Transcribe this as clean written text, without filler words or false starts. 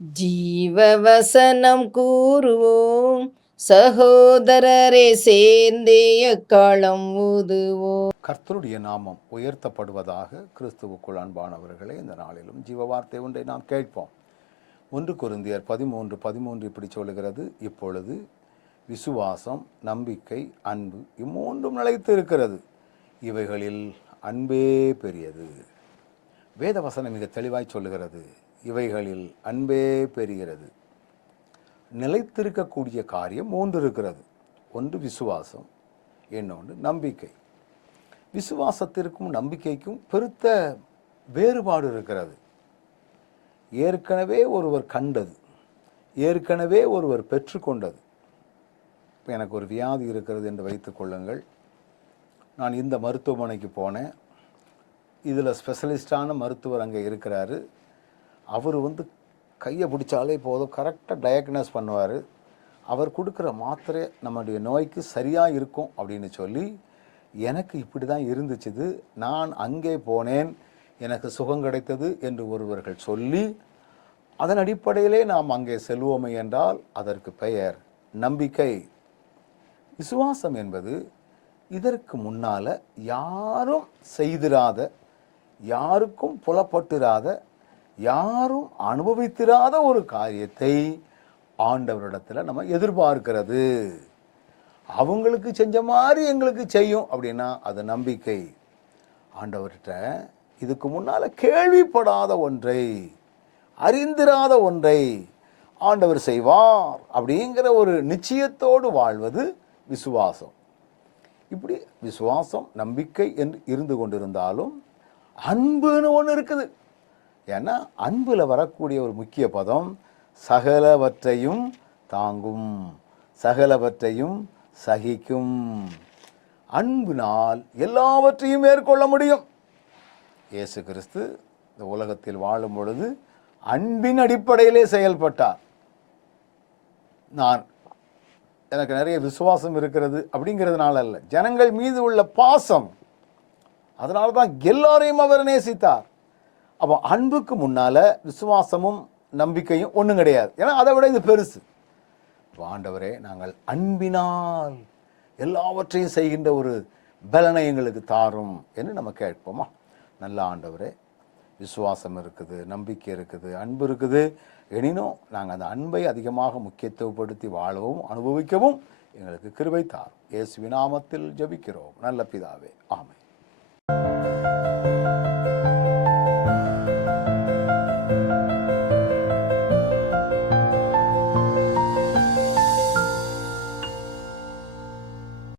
ஜீவவசனம் கூறுவோம், சகோதரரே சேர்ந்தே எக்காலம் ஊதுவோம். கர்த்தருடைய நாமம் உயர்த்தப்படுவதாக. கிறிஸ்துவுக்குள் அன்பானவர்களே, இந்த நாளிலும் ஜீவ வார்த்தை ஒன்றை நாம் கேட்போம். 1 கொரிந்தியர் 13:13 இப்படி சொல்லுகிறது, இப்பொழுது விசுவாசம், நம்பிக்கை, அன்பு இம்மூன்றும் நிலைத்து இருக்கிறது, இவைகளில் அன்பே பெரியது. வேத வசனம் மிக தெளிவாய் சொல்லுகிறது, இவைகளில் அன்பே பெறுகிறது. நிலைத்திருக்கக்கூடிய காரியம் 3 இருக்கிறது. ஒன்று விசுவாசம், இன்னொன்று நம்பிக்கை. விசுவாசத்திற்கும் நம்பிக்கைக்கும் பெருத்த வேறுபாடு இருக்கிறது. ஏற்கனவே ஒருவர் கண்டது, ஏற்கனவே ஒருவர் பெற்றுக்கொண்டது. இப்போ எனக்கு ஒரு வியாதி இருக்கிறது என்று வைத்துக் கொள்ளுங்கள். நான் இந்த மருத்துவமனைக்கு போனேன். இதில் ஸ்பெஷலிஸ்டான மருத்துவர் அங்கே இருக்கிறாரு. அவர் கையை பிடிச்சாலே போதும், கரெக்டாக டயக்னோஸ் பண்ணுவார். அவர் கொடுக்குற மாத்திரை நம்முடைய நோய்க்கு சரியாக இருக்கும் அப்படின்னு சொல்லி, எனக்கு இப்படி தான் இருந்துச்சுது, நான் அங்கே போனேன், எனக்கு சுகம் கிடைத்தது என்று ஒருவர்கள் சொல்லி, அதன் அடிப்படையிலே நாம் அங்கே செல்வோமே என்றால் அதற்கு பெயர் நம்பிக்கை. விசுவாசம் என்பது இதற்கு முன்னால் யாரும் செய்திராத, யாருக்கும் புலப்பட்டிராத, யாரும் அனுபவித்திராத ஒரு காரியத்தை ஆண்டவரிடத்தில் நம்ம எதிர்பார்க்கிறது. அவங்களுக்கு செஞ்ச மாதிரி எங்களுக்கு செய்யும் அப்படின்னா அது நம்பிக்கை. ஆண்டவர்கிட்ட இதுக்கு முன்னால் கேள்விப்படாத ஒன்றை, அறிந்திராத ஒன்றை ஆண்டவர் செய்வார் அப்படிங்கிற ஒரு நிச்சயத்தோடு வாழ்வது விசுவாசம். இப்படி விசுவாசம், நம்பிக்கை என்று இருந்து கொண்டிருந்தாலும் அன்புன்னு ஒன்று இருக்குது. ஏன்னா அன்பில் வரக்கூடிய ஒரு முக்கிய பதம் சகலவற்றையும் தாங்கும், சகலவற்றையும் சகிக்கும். அன்பினால் எல்லாவற்றையும் மேற்கொள்ள முடியும். இயேசு கிறிஸ்து இந்த உலகத்தில் வாழும் பொழுது அன்பின் அடிப்படையிலே செயல்பட்டார். எனக்கு நிறைய விசுவாசம் இருக்கிறது அப்படிங்கிறதுனால அல்ல, ஜனங்கள் மீது உள்ள பாசம், அதனால தான் எல்லாரையும் அவர் நேசித்தார். அப்போ அன்புக்கு முன்னால் விசுவாசமும் நம்பிக்கையும் ஒன்றும் கிடையாது. ஏன்னா அதை விட இது பெருசு. ஆண்டவரே, நாங்கள் அன்பினால் எல்லாவற்றையும் செய்கின்ற ஒரு பலனை எங்களுக்கு தாரும் என்று நம்ம கேட்போமா? நல்ல ஆண்டவரே, விசுவாசம் இருக்குது, நம்பிக்கை இருக்குது, அன்பு இருக்குது, எனினும் நாங்கள் அந்த அன்பை அதிகமாக முக்கியத்துவப்படுத்தி வாழவும் அனுபவிக்கவும் எங்களுக்கு கிருபை தாரும். இயேசுவின் நாமத்தில் ஜெபிக்கிறோம் நல்ல பிதாவே, ஆமென்.